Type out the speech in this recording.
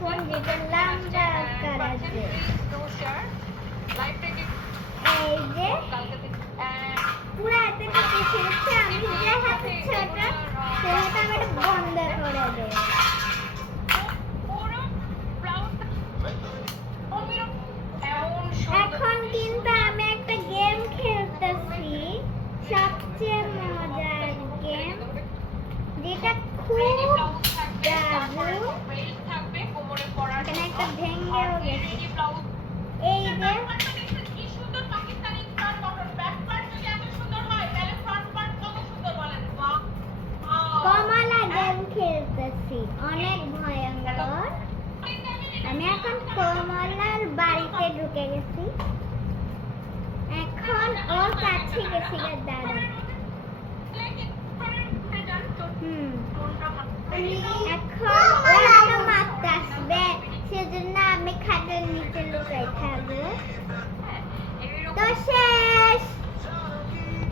Phone যেটা লম্বা আকার আছে। এই যে পুরো হাতে কেটেছে, আমি যে হাতে ছোট সেটা আমি বন্ধ করে দেব। এখন কিন্তু আমি একটা গেম খেলতেছি, সবচেয়ে মজার গেম, যেটা খুব দারুণ। এখানে একটা ভেঙেও গেছে। এই যে কমলা গেম খেলতেছি, অনেক ভয়ঙ্কর। আমি এখন কমলার বাড়িতে ঢুকে গেছি, এখন ওর কাছে গেছি দাদা।